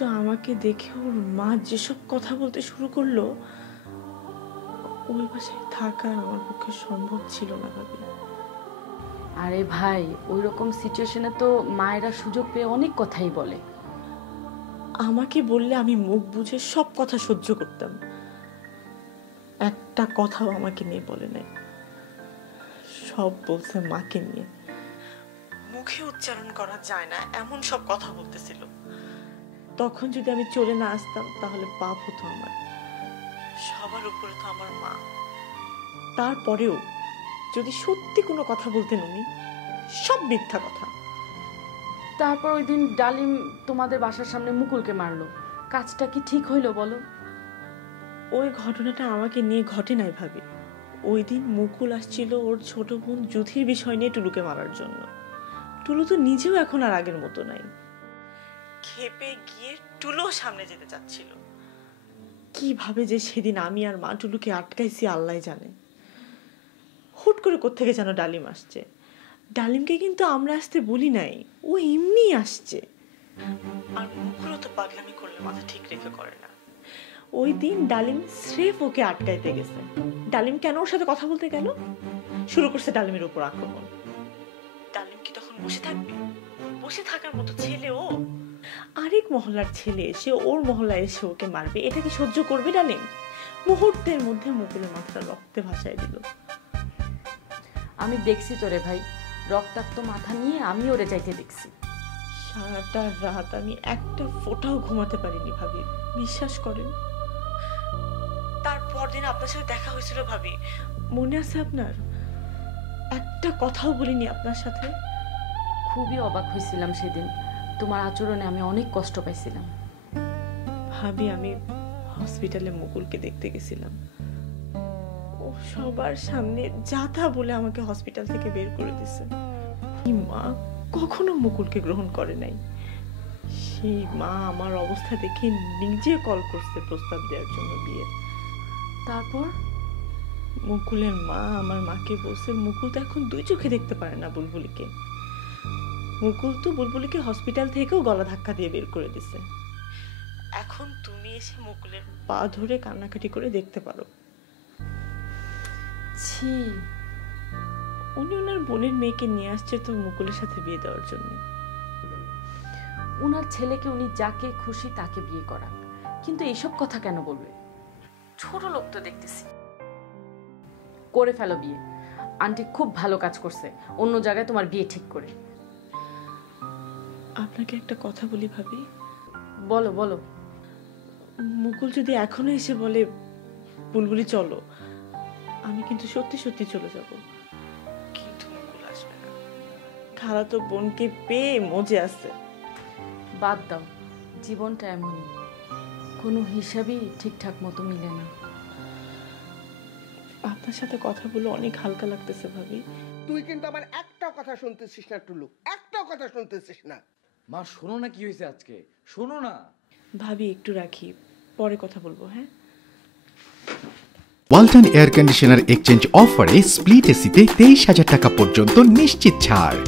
কিন্তু আমাকে দেখে ওর মা যেসব কথা বলতে শুরু করলো, ওই বাসায় থাকা আমার পক্ষে সম্ভব ছিল না ভাবি। আরে ভাই, ওই রকম সিচুয়েশনে তো মায়েরা সুযোগ পেয়ে অনেক কথাই বলে। আমাকে বললে আমি মুখ বুঝে সব কথা সহ্য করতাম, একটা কথাও আমাকে নিয়ে বলে নাই। সব বলছে মাকে নিয়ে, মুখে উচ্চারণ করা যায় না এমন সব কথা বলতেছিল। তখন যদি আমি চলে না আসতাম তাহলে পাপ হতো আমার। সবার উপরে তো আমার মা। তারপরেও যদি সত্যি কোনো কথা বলতেন উনি, সব মিথ্যা কথা। তারপর ওই দিন ডালিম তোমাদের বাসার সামনে মুকুলকে মারলো, কাজটা কি ঠিক হইলো বলো? ওই ঘটনাটা আমাকে নিয়ে ঘটে নাই ভাবি। ওই দিন মুকুল আসছিল ওর ছোট বোন যুথির বিষয় নিয়ে টুলুকে মারার জন্য। টুলু তো নিজেও এখন আর আগের মতো নাই। খেপে গিয়ে টুলু সামনে যেতে চাচ্ছিল। কিভাবে যে সেদিন আমি আর মা টুলুকে আটকাইছি আল্লাহ জানে। হুট করে কোত্থেকে যেন ডালিম আসছে। ডালিমকে কিন্তু আমরা আসতে বলি নাই, ও এমনি আসছে। আর মুকুলও তো পাগলামি করলে মাথা ঠিক রেখে করে না। ওই দিন ডালিম স্রেফ ওকে আটকাইতে গেছে। ডালিম কেন ওর সাথে কথা বলতে গেল? শুরু করছে ডালিমের উপর আক্রমণ। ডালিম কি তখন বসে থাকবে? বসে থাকার মতো ছেলে ও? আরেক মহল্লার ছেলে এসে ওর মহল্লায় এসে ওকে মারবে, এটা কি সহ্য করবে ডালিম? মুহূর্তের মধ্যে মুকুলের মাথাটা রক্তে ভাসায় দিল। আমি দেখছি তো রে ভাই, রক্তাক্ত মাথা নিয়ে আমি ওরে যাইতে দেখছি। সারাটা রাত আমি একটা ফোঁটাও ঘুমাতে পারিনি ভাবি, বিশ্বাস করেন। তারপর দিন আপনার সাথে দেখা হয়েছিল ভাবি, মনে আছে আপনার? একটা কথাও বলিনি আপনার সাথে। খুবই অবাক হয়েছিলাম সেদিন, তোমার আচরণে আমি অনেক কষ্ট পাইছিলাম। ভাবি আমি হসপিটালে মুকুলকে দেখতে গেছিলাম, ও সবার সামনে যা তা বলে আমাকে হসপিটাল থেকে বের করে দিছে। মা কখনো মুকুলকে গ্রহণ করে নাই। সেই মা আমার অবস্থা দেখে নিজে কল করছে প্রস্তাব দেওয়ার জন্য বিয়ে। তারপর মুকুলের মা আমার মাকে বলছে মুকুল তো এখন দুই চোখে দেখতে পারে না বুলবুলিকে। মুকুল তো বুলবুলিকে হসপিটাল থেকেও গলা ধাক্কা দিয়ে বের করে দিছে। এখন তুমি এসে মুকুলের পা ধরে কান্নাকাটি করে দেখতে পারো। ছি, উনি ওনার বোনের মেয়েকে নিয়ে আসছে তো মুকুলের সাথে বিয়ে দেওয়ার জন্য। ওনার ছেলেকে উনি যাকে খুশি তাকে বিয়ে করান, কিন্তু এসব কথা কেন বলবে? ছোট লোক তো দেখতেছি। করে ফেলো বিয়ে, আন্টি খুব ভালো কাজ করছে অন্য জায়গায় তোমার বিয়ে ঠিক করে। আপনাকে একটা কথা বলি ভাবি। বলো বলো। মুকুল যদি এখনো এসে বলে বুলবুলি চলো, আমি কিন্তু সত্যি সত্যি চলে যাব। কিন্তু মুকুল আসবে না, খালাতো বোনকে পেয়ে মজে আছে। বাদ দাও, জীবনটা এমনই, কোনো হিসাবই ঠিকঠাক মতো মিলে না। আপনার সাথে কথা বলে অনেক হালকা লাগতেছে ভাবি। তুই কিন্তু আমার একটাও কথা শুনতেছিস না টুলু, একটাও কথা শুনতেছিস না। মা শোনো না, কি হয়েছে আজকে শোনো না। ভাবি একটু রাখি, পরে কথা বলবো। হ্যাঁ, ওয়ালটন এয়ার কন্ডিশনার এক্সচেঞ্জ অফারে স্প্লিট এসিতে 23,000 টাকা পর্যন্ত নিশ্চিত ছাড়।